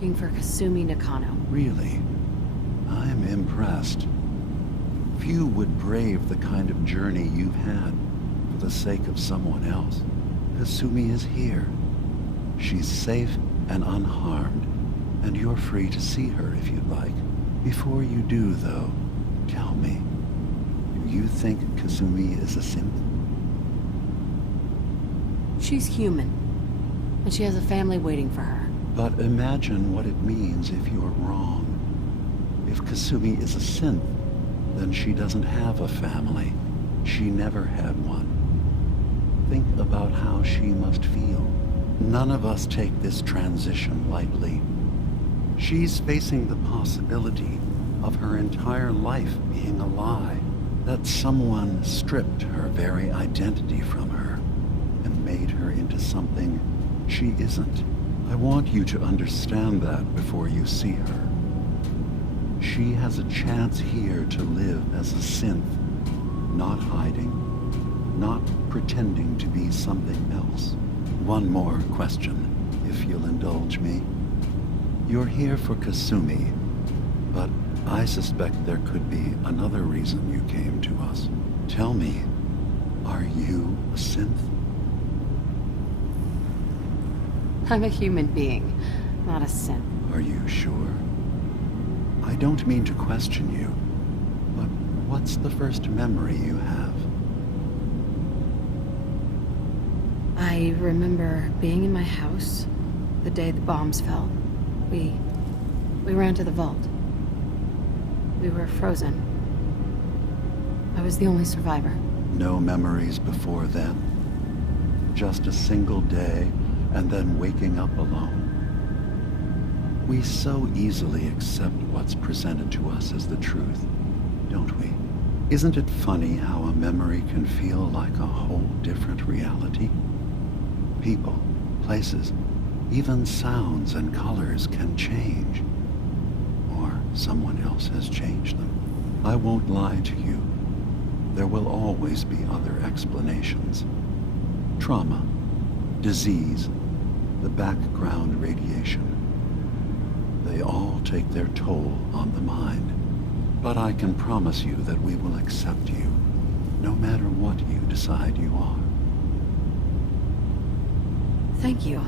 Looking for Kasumi Nakano. Really? I'm impressed. Few would brave the kind of journey you've had for the sake of someone else. Kasumi is here. She's safe and unharmed, and you're free to see her if you'd like. Before you do, though, tell me, do you think Kasumi is a synth? She's human, and she has a family waiting for her. But imagine what it means if you're wrong. If Kasumi is a synth, then she doesn't have a family. She never had one. Think about how she must feel. None of us take this transition lightly. She's facing the possibility of her entire life being a lie, that someone stripped her very identity from her and made her into something she isn't. I want you to understand that before you see her. She has a chance here to live as a synth, not hiding, not pretending to be something else. One more question, if you'll indulge me. You're here for Kasumi, but I suspect there could be another reason you came to us. Tell me, are you a synth? I'm a human being, not a synth. Are you sure? I don't mean to question you, but what's the first memory you have? I remember being in my house the day the bombs fell. We ran to the vault. We were frozen. I was the only survivor. No memories before then? Just a single day, and then waking up alone? We so easily accept what's presented to us as the truth, don't we? Isn't it funny how a memory can feel like a whole different reality? People, places, even sounds and colors can change. Or someone else has changed them. I won't lie to you. There will always be other explanations. Trauma, disease, the background radiation. They all take their toll on the mind. But I can promise you that we will accept you, no matter what you decide you are. Thank you.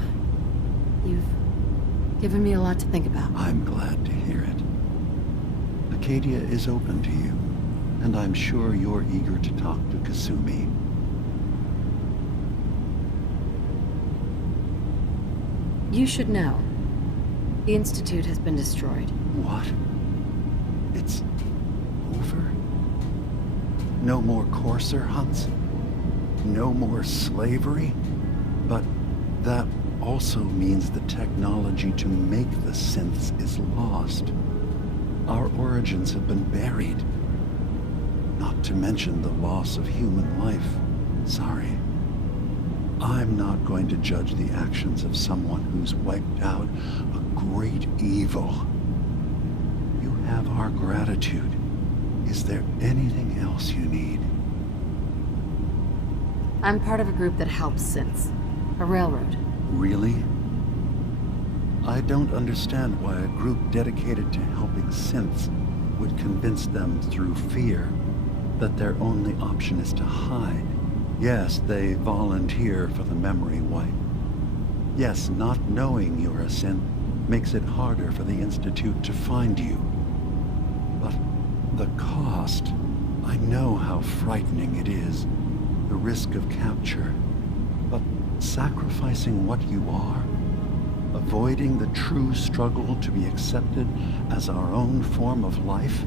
You've given me a lot to think about. I'm glad to hear it. Acadia is open to you, and I'm sure you're eager to talk to Kasumi. You should know. The Institute has been destroyed. What? It's over? No more courser hunts? No more slavery? But that also means the technology to make the synths is lost. Our origins have been buried. Not to mention the loss of human life. Sorry. I'm not going to judge the actions of someone who's wiped out a great evil. You have our gratitude. Is there anything else you need? I'm part of a group that helps synths. A railroad. Really? I don't understand why a group dedicated to helping synths would convince them through fear that their only option is to hide. Yes, they volunteer for the memory wipe. Yes, not knowing you're a synth makes it harder for the Institute to find you. But the cost, I know how frightening it is, the risk of capture. But sacrificing what you are, avoiding the true struggle to be accepted as our own form of life?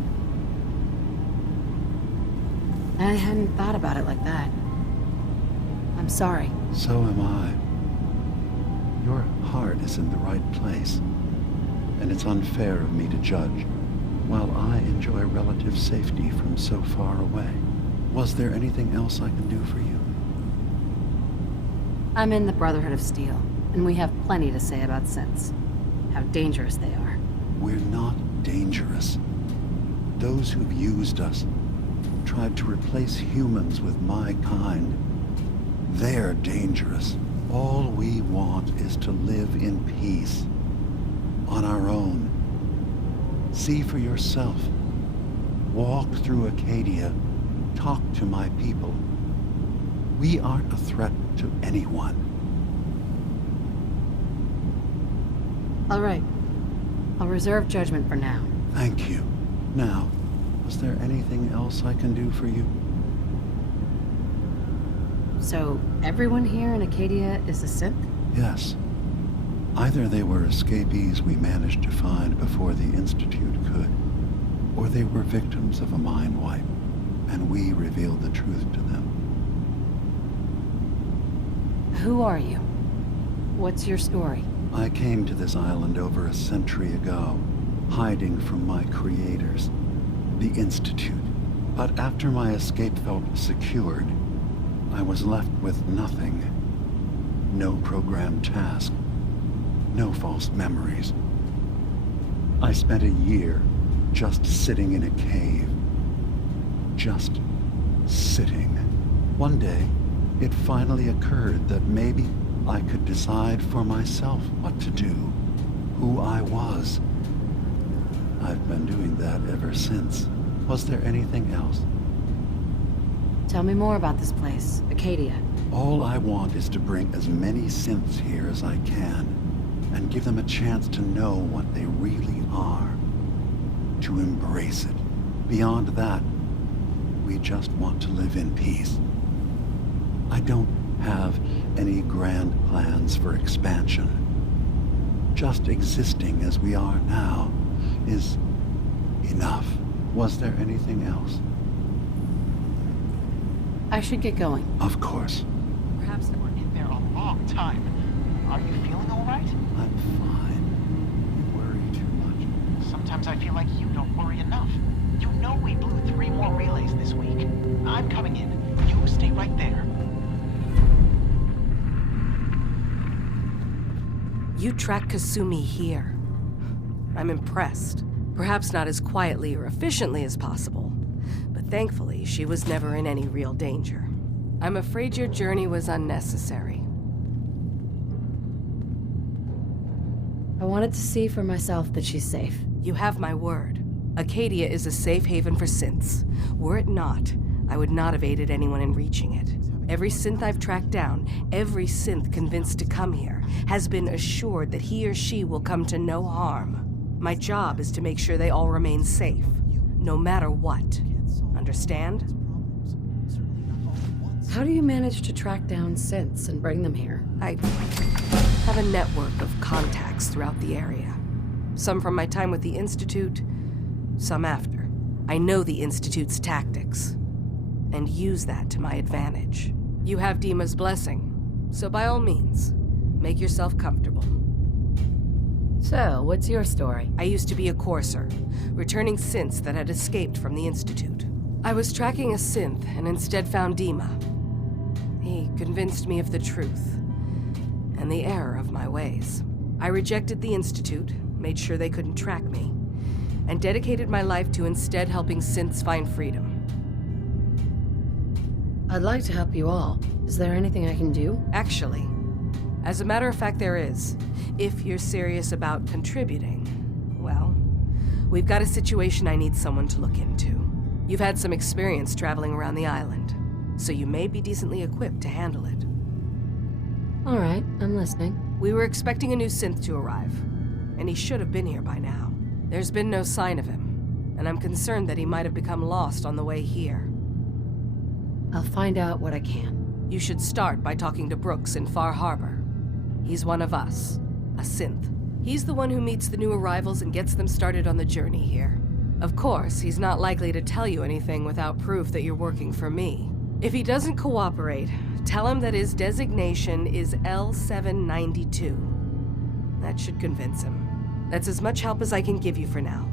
I hadn't thought about it like that. I'm sorry. So am I. Your heart is in the right place, and it's unfair of me to judge, while I enjoy relative safety from so far away. Was there anything else I can do for you? I'm in the Brotherhood of Steel, and we have plenty to say about synths. How dangerous they are. We're not dangerous. Those who've used us, tried to replace humans with my kind, they're dangerous. All we want is to live in peace. on our own. See for yourself. Walk through Acadia. Talk to my people. We aren't a threat to anyone. All right. I'll reserve judgment for now. Thank you. Now, was there anything else I can do for you? So, everyone here in Acadia is a synth? Yes. Either they were escapees we managed to find before the Institute could, or they were victims of a mind wipe, and we revealed the truth to them. Who are you? What's your story? I came to this island over a century ago, hiding from my creators, the Institute. But after my escape felt secured, I was left with nothing. No programmed task. No false memories. I spent a year just sitting in a cave. Just sitting. One day, it finally occurred that maybe I could decide for myself what to do, who I was. I've been doing that ever since. Was there anything else? Tell me more about this place, Acadia. All I want is to bring as many synths here as I can, and give them a chance to know what they really are. To embrace it. Beyond that, we just want to live in peace. I don't have any grand plans for expansion. Just existing as we are now is enough. Was there anything else? I should get going. Of course. Perhaps we're in there a long time. Are you feeling all right? I'm fine. You worry too much. Sometimes I feel like you don't worry enough. You know we blew 3 more relays this week. I'm coming in. You stay right there. You track Kasumi here. I'm impressed. Perhaps not as quietly or efficiently as possible, but thankfully she was never in any real danger. I'm afraid your journey was unnecessary. I wanted to see for myself that she's safe. You have my word. Acadia is a safe haven for synths. Were it not, I would not have aided anyone in reaching it. Every synth I've tracked down, every synth convinced to come here, has been assured that he or she will come to no harm. My job is to make sure they all remain safe, no matter what. Understand? How do you manage to track down synths and bring them here? I have a network of contacts throughout the area. Some from my time with the Institute, some after. I know the Institute's tactics, and use that to my advantage. You have Dima's blessing, so by all means, make yourself comfortable. So, what's your story? I used to be a courser, returning synths that had escaped from the Institute. I was tracking a synth and instead found Dima. He convinced me of the truth and the error of my ways. I rejected the Institute, made sure they couldn't track me, and dedicated my life to instead helping synths find freedom. I'd like to help you all. Is there anything I can do? Actually, as a matter of fact, there is. If you're serious about contributing, well, we've got a situation I need someone to look into. You've had some experience traveling around the island, so you may be decently equipped to handle it. All right, I'm listening. We were expecting a new synth to arrive, and he should have been here by now. There's been no sign of him, and I'm concerned that he might have become lost on the way here. I'll find out what I can. You should start by talking to Brooks in Far Harbor. He's one of us, a synth. He's the one who meets the new arrivals and gets them started on the journey here. Of course, he's not likely to tell you anything without proof that you're working for me. If he doesn't cooperate, tell him that his designation is L792. That should convince him. That's as much help as I can give you for now.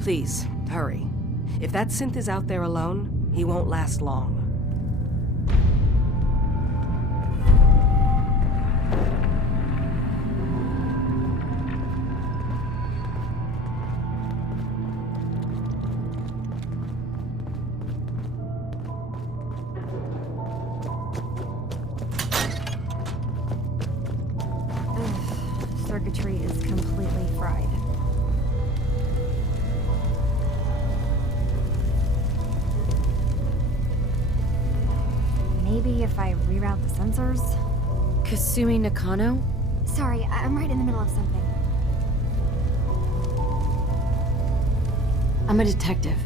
Please, hurry. If that synth is out there alone, he won't last long. Circuitry is completely fried. maybe if I reroute the sensors? Kasumi Nakano? Sorry, I'm right in the middle of something. I'm a detective.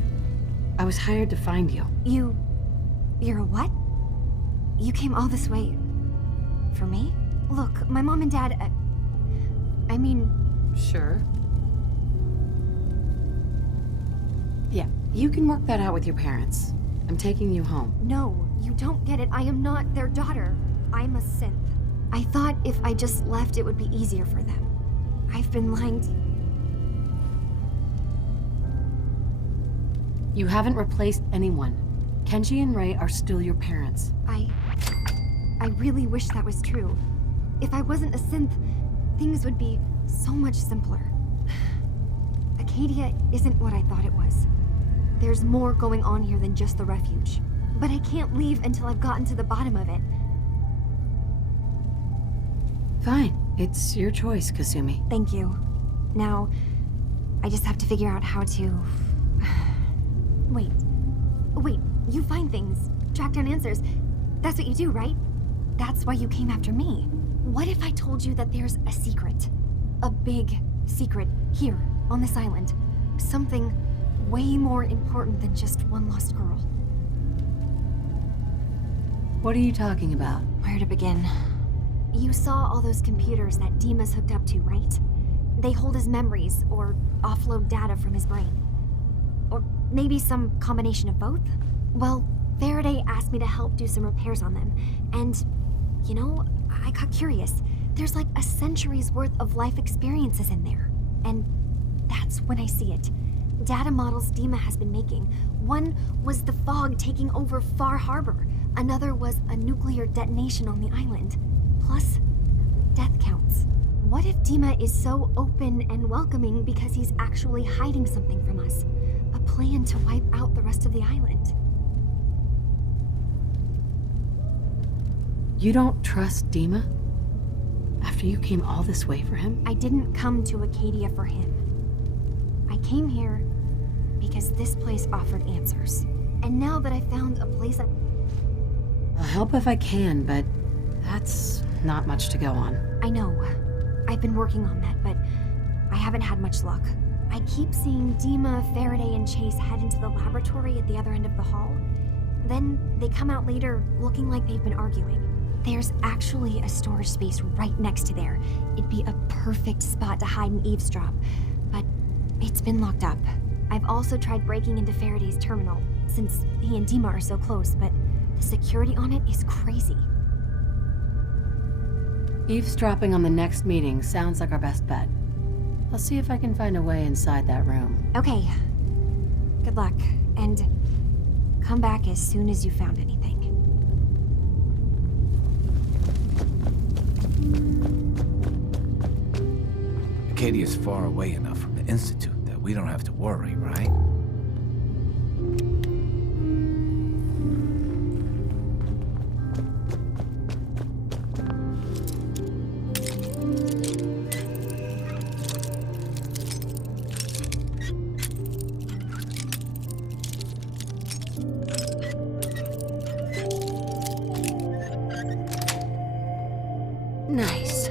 I was hired to find you. You're a what? You came all this way... for me? Look, my mom and dad... I mean... Sure. Yeah, you can work that out with your parents. I'm taking you home. No, you don't get it. I am not their daughter. I'm a synth. I thought if I just left, it would be easier for them. I've been lying to... You haven't replaced anyone. Kenji and Ray are still your parents. I really wish that was true. If I wasn't a synth, things would be so much simpler. Acadia isn't what I thought it was. There's more going on here than just the refuge. But I can't leave until I've gotten to the bottom of it. Fine. It's your choice, Kasumi. Thank you. Now, I just have to figure out how to... Wait, you find things, track down answers. That's what you do, right? That's why you came after me. What if I told you that there's a secret? A big secret here, on this island. Something way more important than just one lost girl. What are you talking about? Where to begin? You saw all those computers that Dima's hooked up to, right? They hold his memories, or offload data from his brain. Or maybe some combination of both? Well, Faraday asked me to help do some repairs on them, and, you know, I got curious. There's like a century's worth of life experiences in there. And that's when I see it. Data models Dima has been making. One was the fog taking over Far Harbor. Another was a nuclear detonation on the island. Plus, death counts. What if Dima is so open and welcoming because he's actually hiding something from us? A plan to wipe out the rest of the island. You don't trust Dima? After you came all this way for him? I didn't come to Acadia for him. I came here because this place offered answers. And now that I found a place I'll help if I can, but that's not much to go on. I know. I've been working on that, but I haven't had much luck. I keep seeing Dima, Faraday, and Chase head into the laboratory at the other end of the hall. Then they come out later looking like they've been arguing. There's actually a storage space right next to there. It'd be a perfect spot to hide and eavesdrop, but it's been locked up. I've also tried breaking into Faraday's terminal, since he and Dima are so close, but the security on it is crazy. Eavesdropping on the next meeting sounds like our best bet. I'll see if I can find a way inside that room. Okay. Good luck, and come back as soon as you found anything. Acadia's far away enough from the Institute that we don't have to worry, right? Nice.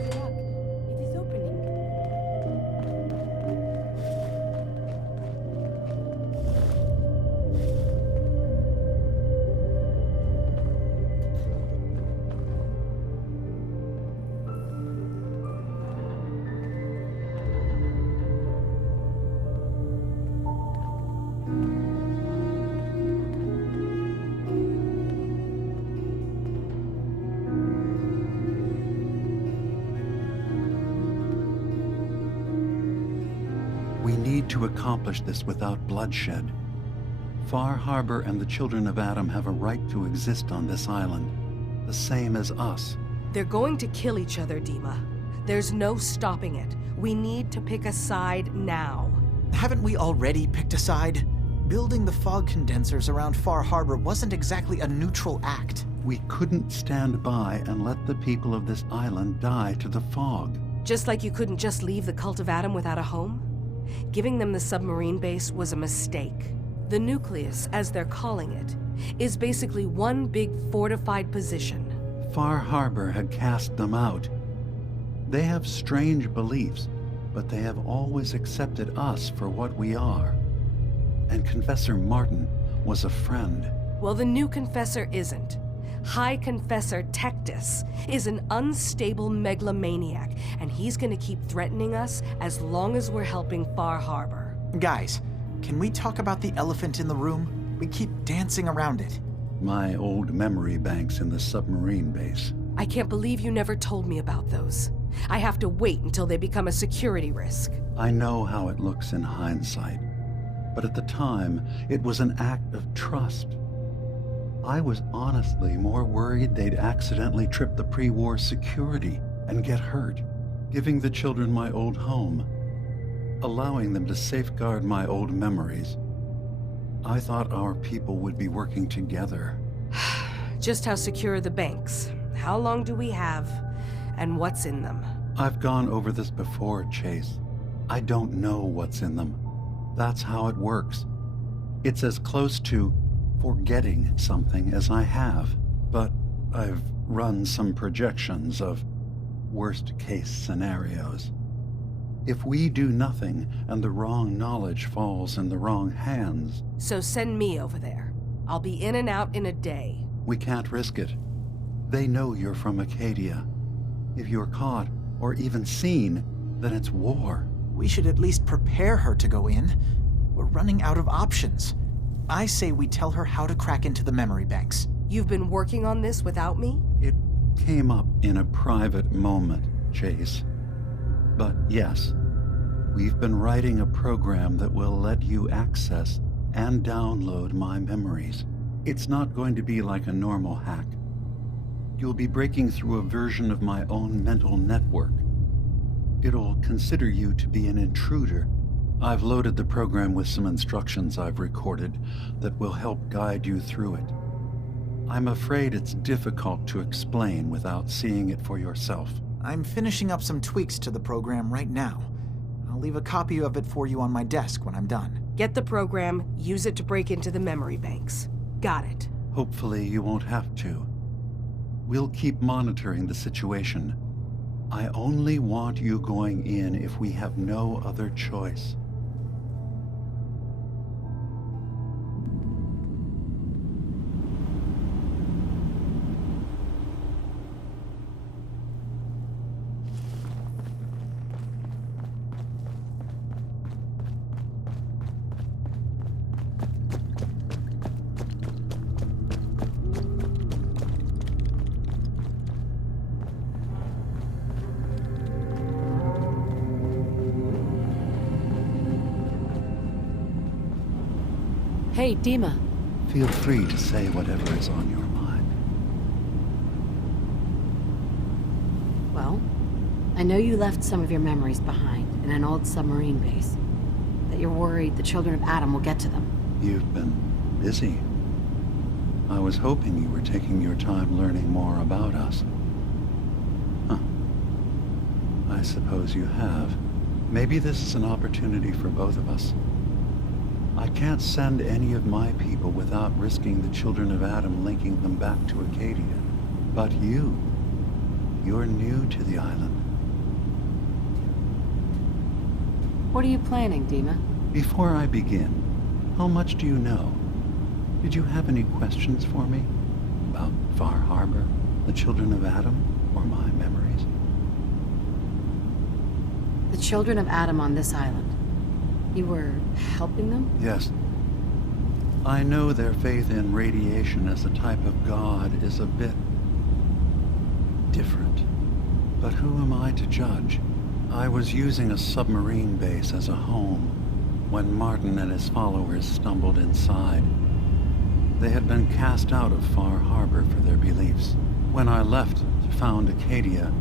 We need to accomplish this without bloodshed. Far Harbor and the children of Adam have a right to exist on this island, the same as us. They're going to kill each other, Dima. There's no stopping it. We need to pick a side now. Haven't we already picked a side? Building the fog condensers around Far Harbor wasn't exactly a neutral act. We couldn't stand by and let the people of this island die to the fog. Just like you couldn't just leave the Cult of Adam without a home? Giving them the submarine base was a mistake. The nucleus, as they're calling it, is basically one big fortified position. Far Harbor had cast them out. They have strange beliefs, but they have always accepted us for what we are. And Confessor Martin was a friend. Well, the new Confessor isn't. High Confessor Tectus is an unstable megalomaniac, and he's gonna keep threatening us as long as we're helping Far Harbor. Guys, can we talk about the elephant in the room? We keep dancing around it. My old memory banks in the submarine base. I can't believe you never told me about those. I have to wait until they become a security risk. I know how it looks in hindsight, but at the time, it was an act of trust. I was honestly more worried they'd accidentally trip the pre-war security and get hurt, giving the children my old home, allowing them to safeguard my old memories. I thought our people would be working together. Just how secure are the banks? How long do we have? And what's in them? I've gone over this before, Chase. I don't know what's in them. That's how it works. It's as close to forgetting something as I have, but I've run some projections of worst-case scenarios. If we do nothing and the wrong knowledge falls in the wrong hands... So send me over there. I'll be in and out in a day. We can't risk it. They know you're from Acadia. If you're caught, or even seen, then it's war. We should at least prepare her to go in. We're running out of options. I say we tell her how to crack into the memory banks. You've been working on this without me? It came up in a private moment, Chase. But yes, we've been writing a program that will let you access and download my memories. It's not going to be like a normal hack. You'll be breaking through a version of my own mental network. It'll consider you to be an intruder. I've loaded the program with some instructions I've recorded that will help guide you through it. I'm afraid it's difficult to explain without seeing it for yourself. I'm finishing up some tweaks to the program right now. I'll leave a copy of it for you on my desk when I'm done. Get the program, use it to break into the memory banks. Got it. Hopefully you won't have to. We'll keep monitoring the situation. I only want you going in if we have no other choice. Hey, Dima. Feel free to say whatever is on your mind. Well, I know you left some of your memories behind in an old submarine base. That you're worried the children of Adam will get to them. You've been busy. I was hoping you were taking your time learning more about us. Huh. I suppose you have. Maybe this is an opportunity for both of us. I can't send any of my people without risking the children of Adam linking them back to Acadia. But you're new to the island. What are you planning, Dima? Before I begin, how much do you know? Did you have any questions for me? About Far Harbor, the children of Adam, or my memories? The children of Adam on this island. You were helping them? Yes. I know their faith in radiation as a type of god is a bit different. But who am I to judge? I was using a submarine base as a home when Martin and his followers stumbled inside. They had been cast out of Far Harbor for their beliefs. When I left to found Acadia,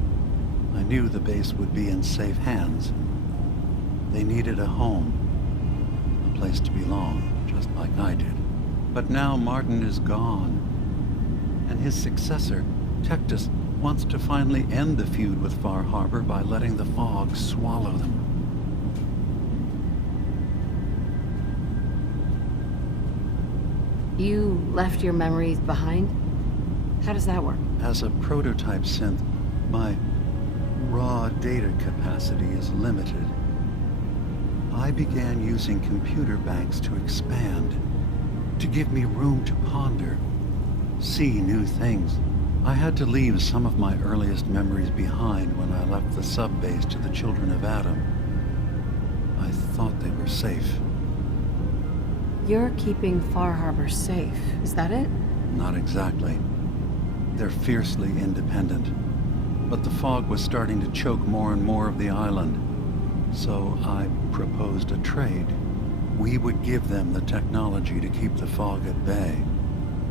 I knew the base would be in safe hands. They needed a home, a place to belong, just like I did. But now Martin is gone, and his successor, Tectus, wants to finally end the feud with Far Harbor by letting the fog swallow them. You left your memories behind? How does that work? As a prototype synth, my raw data capacity is limited. I began using computer banks to expand, to give me room to ponder, see new things. I had to leave some of my earliest memories behind when I left the sub-base to the Children of Adam. I thought they were safe. You're keeping Far Harbor safe, is that it? Not exactly. They're fiercely independent. But the fog was starting to choke more and more of the island. So I proposed a trade. We would give them the technology to keep the fog at bay,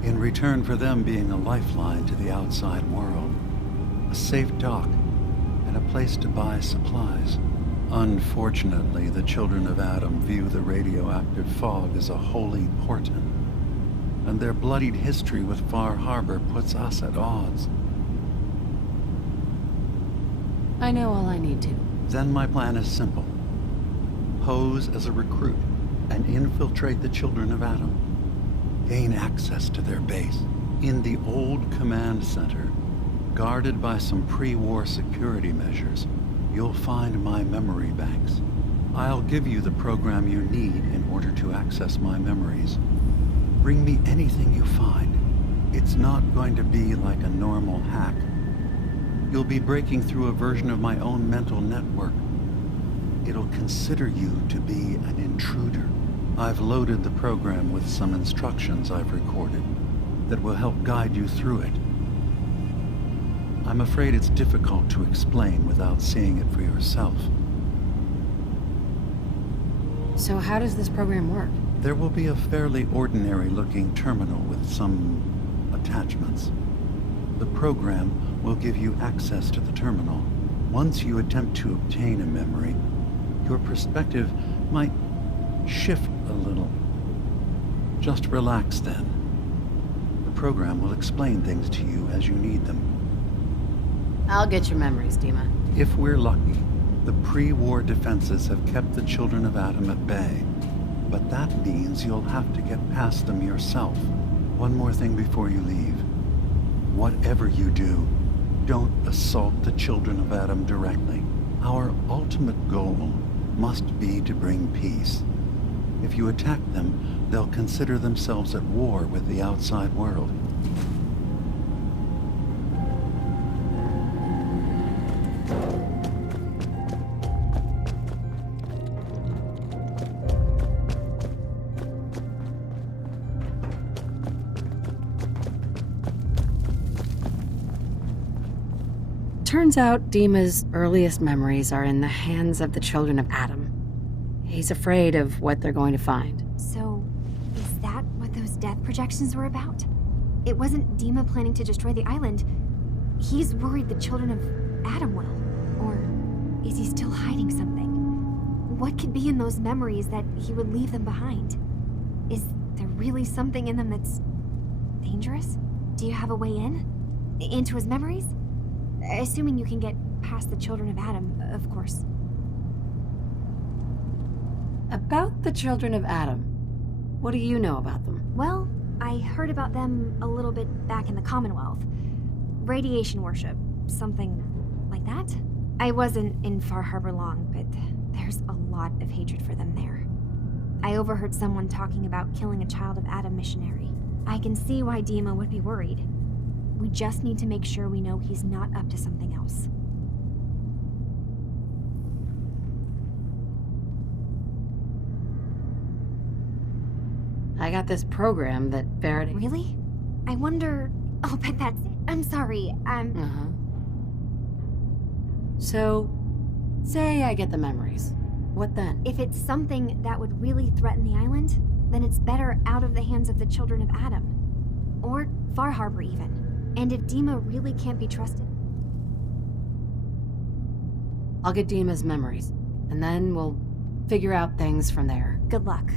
in return for them being a lifeline to the outside world, a safe dock, and a place to buy supplies. Unfortunately, the Children of Adam view the radioactive fog as a holy portent, and their bloodied history with Far Harbor puts us at odds. I know all I need to. Then my plan is simple. Pose as a recruit and infiltrate the Children of Adam. Gain access to their base. In the old command center, guarded by some pre-war security measures, you'll find my memory banks. I'll give you the program you need in order to access my memories. Bring me anything you find. It's not going to be like a normal hack. You'll be breaking through a version of my own mental network. It'll consider you to be an intruder. I've loaded the program with some instructions I've recorded that will help guide you through it. I'm afraid it's difficult to explain without seeing it for yourself. So how does this program work? There will be a fairly ordinary-looking terminal with some attachments. The program will give you access to the terminal. Once you attempt to obtain a memory, your perspective might shift a little. Just relax then. The program will explain things to you as you need them. I'll get your memories, Dima. If we're lucky, the pre-war defenses have kept the Children of Adam at bay. But that means you'll have to get past them yourself. One more thing before you leave. Whatever you do, don't assault the Children of Adam directly. Our ultimate goal must be to bring peace. If you attack them, they'll consider themselves at war with the outside world. Turns out Dima's earliest memories are in the hands of the Children of Adam. He's afraid of what they're going to find. So, is that what those death projections were about? It wasn't Dima planning to destroy the island. He's worried the Children of Adam will. Or is he still hiding something? What could be in those memories that he would leave them behind? Is there really something in them that's dangerous? Do you have a way in? Into his memories? Assuming you can get past the Children of Adam, of course. About the Children of Adam, what do you know about them? Well, I heard about them a little bit back in the Commonwealth. Radiation worship, something like that. I wasn't in Far Harbor long, but there's a lot of hatred for them there. I overheard someone talking about killing a Child of Adam missionary. I can see why Dima would be worried. We just need to make sure we know he's not up to something else. I got this program that Faraday... Really? I wonder... Oh, but that's it. I'm sorry, Uh-huh. So, say I get the memories. What then? If it's something that would really threaten the island, then it's better out of the hands of the Children of Adam. Or Far Harbor, even. And if Dima really can't be trusted... I'll get Dima's memories, and then we'll figure out things from there. Good luck.